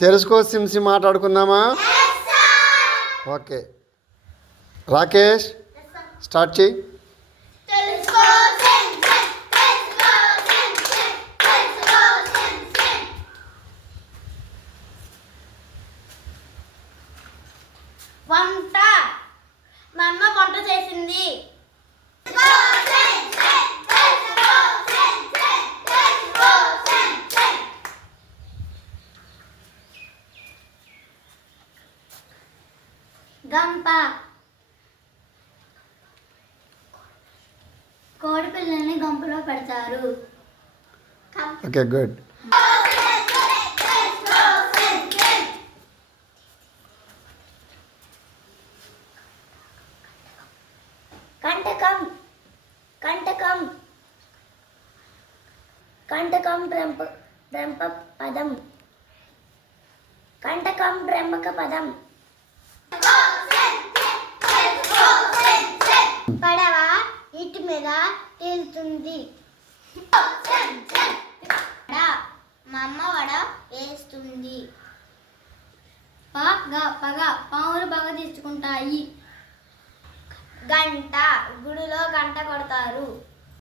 తెలుసుకో సిమ్సి మాట్లాడుకుందామా? Okay Rakesh start చేయి. వంట మా అమ్మ వంట చేసింది. గంప కోడి పిల్లల్ని గంపలో పెడతారు. Okay good. కంటకం కంటకం కంటకం బ్రహ్మ పదం. కంటకం బ్రహ్మక పదం. పడవ నీటి మీద తేలుతుంది. మా అమ్మ వడ వేస్తుంది. పగ పాములు బాగా తీసుకుంటాయి. గంట గుడిలో గంట కొడతారు.